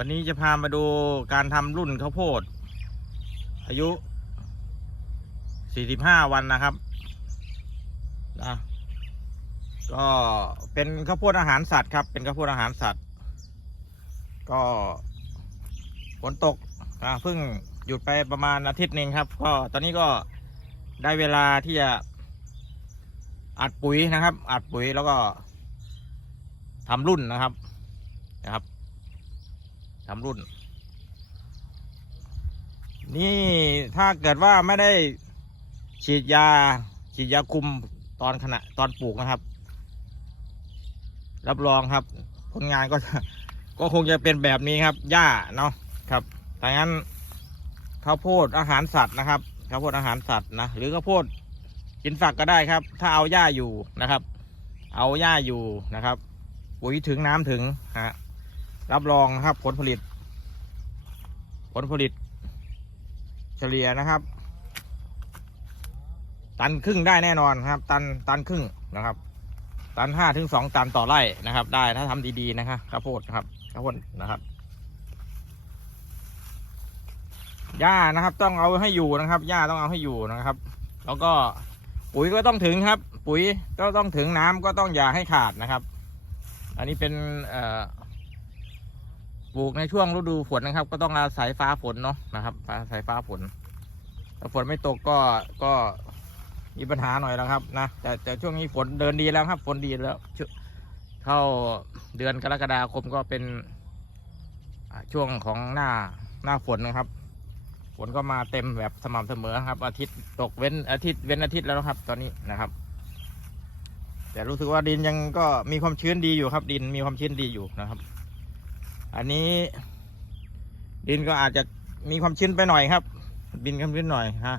วันนี้จะพามาดูการทำรุ่นข้าวโพด อายุ 45 วันนะครับนะก็เป็นข้าวโพดอาหารสัตว์ครับ เป็นข้าวโพดอาหารสัตว์ ก็ฝนตกอะเพิ่งหยุดไปประมาณอาทิตย์หนึ่งครับ ก็ตอนนี้ก็ได้เวลาที่จะอัดปุ๋ยนะครับ อัดปุ๋ยแล้วก็ทำรุ่นนะครับนะครับ ทำรุ่น นี่ถ้าเกิดว่าไม่ได้ฉีดยา ฉีดยาคุมตอนขณะตอนปลูกนะครับ รับรองครับ ผลงานก็จะก็คงจะเป็นแบบนี้ครับ หญ้าเนาะครับดังนั้นข้าวโพดอาหารสัตว์นะครับข้าวโพดอาหารสัตว์นะหรือข้าวโพดกินฝักก็ได้ครับ ถ้าเอาหญ้าอยู่นะครับ เอาหญ้าอยู่นะครับปุ๋ยถึงน้ำถึงฮะ รับรองนะครับ ผลผลิต ผลผลิต เฉลี่ยนะครับ ตันครึ่งได้แน่นอนครับ ตันตันครึ่งนะครับ ตันห้าถึงสองตันต่อไร่นะครับ ได้ถ้าทำดีๆนะครับข้าวโพดนะครับข้าวโพดนะครับหญ้านะครับ ต้องเอาให้อยู่นะครับหญ้าต้องเอาให้อยู่นะครับ แล้วก็ปุ๋ยก็ต้องถึงครับ ปุ๋ยก็ต้องถึงน้ำก็ต้องอย่าให้ขาดนะครับ อันนี้เป็นเอ่อ ปลูกในช่วงฤดูฝนนะครับ ก็ต้องอาศัยฟ้าฝนเนาะนะครับอาศัยฟ้าฝนถ้าฝนไม่ตกก็ก็มีปัญหาหน่อยแล้วครับนะแต่แต่ช่วงนี้ฝนเดินดีแล้วครับฝนดีแล้วเข้าเดือนกรกฎาคมก็เป็นช่วงของหน้าหน้าฝนนะครับ ฝนก็มาเต็มแบบสม่ำเสมอครับ อาทิตย์ตกเว้นอาทิตย์เว้นอาทิตย์แล้วครับ ตอนนี้นะครับ แต่รู้สึกว่าดินยังก็มีความชื้นดีอยู่ครับ ดินมีความชื้นดีอยู่นะครับ อันนี้ดินก็อาจจะมีความชื้นไปหน่อยครับดินความชื้นหน่อยฮะ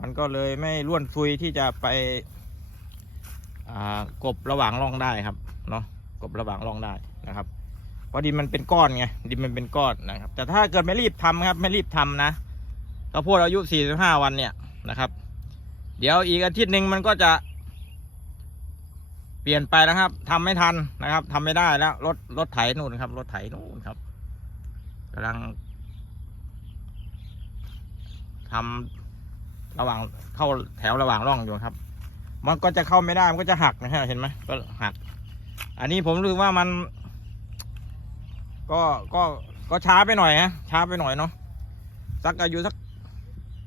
มันก็เลยไม่ร่วนซุยที่จะไปกบระหว่างร่องได้ครับเนาะกบระหว่างร่องได้นะครับเพราะดินมันเป็นก้อนไงดินมันเป็นก้อนนะครับ แต่ถ้าเกิดไม่รีบทำครับ ไม่รีบทำนะข้าวโพดอายุ 45 วันเนี่ยนะครับ เดี๋ยวอีกอาทิตย์หนึ่งมันก็จะ เปลี่ยนไปนะครับทำไม่ทันนะครับทำไม่ได้แล้วรถรถไถนู่นครับ รถไถนู่นครับกำลังทำระหว่างเข้าแถวระหว่างร่องอยู่ครับ มันก็จะเข้าไม่ได้มันก็จะหักนะฮะเห็นไหมก็หัก อันนี้ผมรู้สึกว่ามัน ก็ก็ก็ช้าไปหน่อยฮะช้าไปหน่อยเนาะสักอายุสัก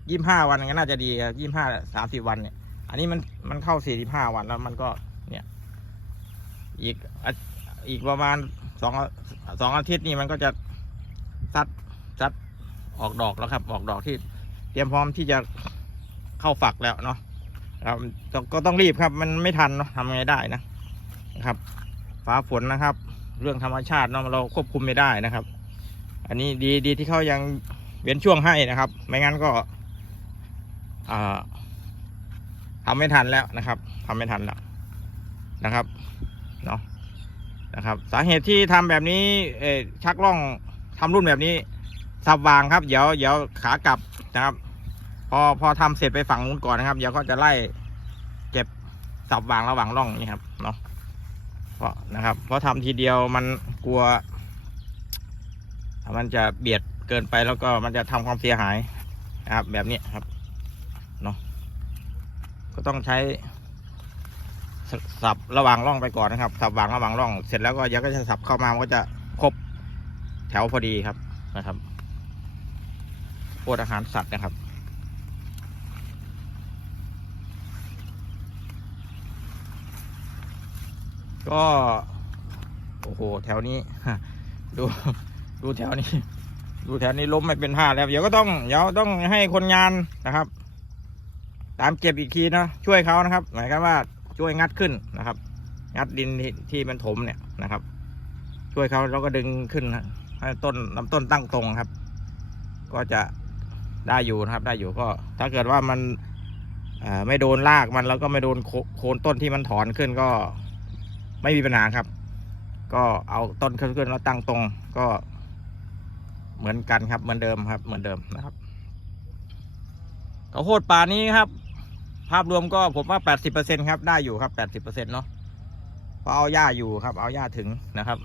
ยี่ห้าวันก็น่าจะดียี่ห้าสามสิบวันเนี่ย อันนี้มันมันเข้าสี่สิบห้าวันแล้วมันก็ อีกอีกประมาณสองสองอาทิตย์นี่มันก็จะซัดซัดออกดอกแล้วครับ ออกดอกที่ เตรียมพร้อมที่จะเข้าฝักแล้วเนาะครับต้องก็ต้องรีบครับ มันไม่ทันเนาะทำไงได้นะครับ ฟ้าฝนนะครับ เรื่องธรรมชาติเนาะเราควบคุมไม่ได้นะครับ อันนี้ดีดีที่เขายังเว้นช่วงให้นะครับ ไม่งั้นก็อ่าทำไม่ทันแล้วนะครับทำไม่ทันแล้วนะครับ เนาะนะครับสาเหตุที่ทำแบบนี้เอชักล่องทำรุ่นแบบนี้สับวางครับ เดี๋ยวเดี๋ยวขากลับนะครับ พอพอทำเสร็จไปฝั่งนู้นก่อนนะครับ เดี๋ยวก็จะไล่เก็บสับวางระหว่างร่องนี่ครับเนาะเพราะนะครับ เพราะทำทีเดียวมันกลัว มันจะเบียดเกินไปแล้วก็มันจะทำความเสียหายนะครับ แบบนี้ครับเนาะก็ต้องใช้ สับระหว่างร่องไปก่อนนะครับ สับวางระหว่างร่อง เสร็จแล้วก็ยังก็จะสับเข้ามามันก็จะครบแถวพอดีครับนะครับโคตอาหารสัตว์นะครับก็โอ้โหแถวนี้ดูดูแถวนี้ ดูแถวนี้ล้มไม่เป็นท่าแล้ว เดี๋ยวก็ต้องเดี๋ยวต้องให้คนงานนะครับ ตามเก็บอีกทีนะช่วยเขานะครับ หมายความว่า ช่วยงัดขึ้นนะครับ งัดดินที่ที่มันถมเนี่ยนะครับ ช่วยเขาแล้วก็ดึงขึ้นให้ต้นลำต้นตั้งตรงครับ ก็จะได้อยู่นะครับได้อยู่ก็ ถ้าเกิดว่ามันไม่โดนรากมันแล้วก็ไม่โดนโคโคนต้นที่มันถอนขึ้นก็ไม่มีปัญหาครับ ก็เอาต้นขึ้นขึ้นแล้วตั้งตรงก็เหมือนกันครับเหมือนเดิมครับ เหมือนเดิมนะครับข้าวโพดป่านี้ครับ ภาพรวมก็ผมว่า 80%ครับ ได้อยู่ครับ 80%เนาะเพราะเอาหญ้าอยู่ครับ เอาหญ้าถึงนะครับ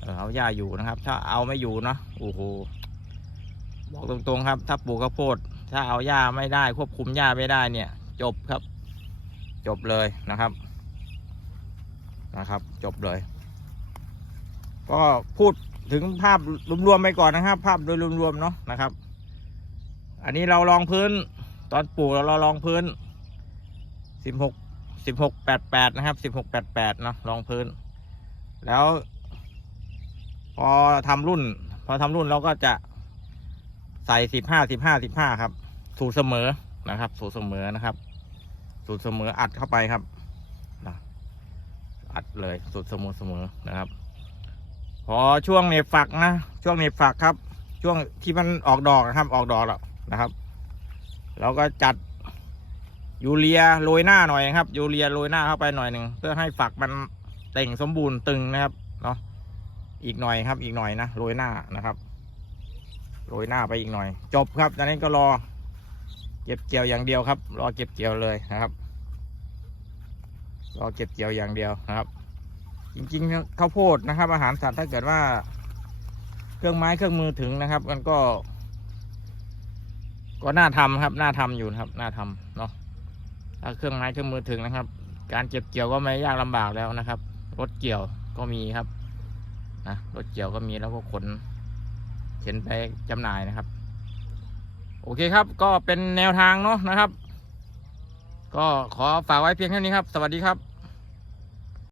เออเอาหญ้าอยู่นะครับ ถ้าเอาไม่อยู่เนาะโอ้โหบอกตรงๆครับ ถ้าปลูกข้าวโพด ถ้าเอาหญ้าไม่ได้ ควบคุมหญ้าไม่ได้เนี่ย จบครับ จบเลยนะครับนะครับ จบเลย ก็พูดถึงภาพรวมๆไปก่อนนะครับ ภาพโดยรวมๆเนาะนะครับ อันนี้เราลองพื้น ตอนปลูกเราลองพื้นสิบหกสิบหกแปดแปดนะครับสิบหกแปดแปดเนาะลองพื้น แล้ว พอทำรุ่น พอทำรุ่นเราก็จะใส่สิบห้าสิบห้าสิบห้าครับ สูตรเสมอนะครับ สูตรเสมอนะครับ สูตรเสมออัดเข้าไปครับนะอัดเลยสูตรเสมอเสมอนะครับ พอช่วงเน็บฝักนะช่วงเน็บฝักครับ ช่วงที่มันออกดอกนะครับ ออกดอกแล้วนะครับ เราก็จัดยูเรียโรยหน้าหน่อยครับยูเรียโรยหน้าเข้าไปหน่อยหนึ่งเพื่อให้ฝักมันเต่งสมบูรณ์ตึงนะครับเนาะอีกหน่อยครับ อีกหน่อยนะโรยหน้านะครับโรยหน้าไปอีกหน่อย จบครับจากนั้นก็รอ เก็บเกี่ยวอย่างเดียวครับ รอเก็บเกี่ยวเลยนะครับรอเก็บเกี่ยวอย่างเดียวนะครับ จริงๆข้าวโพดนะครับ อาหารสัตว์ถ้าเกิดว่า เครื่องไม้เครื่องมือถึงนะครับ มันก็ ก็น่าทำครับน่าทำอยู่ครับน่าทำเนาะถ้าเครื่องไม้เครื่องมือถึงนะครับ การเก็บเกี่ยวก็ไม่ยากลำบากแล้วนะครับ รถเกี่ยวก็มีครับนะรถเกี่ยวก็มีแล้วก็ขนเข็นไปจำหน่ายนะครับ โอเคครับ ก็เป็นแนวทางเนาะนะครับ ก็ขอฝากไว้เพียงแค่นี้ครับ สวัสดีครับ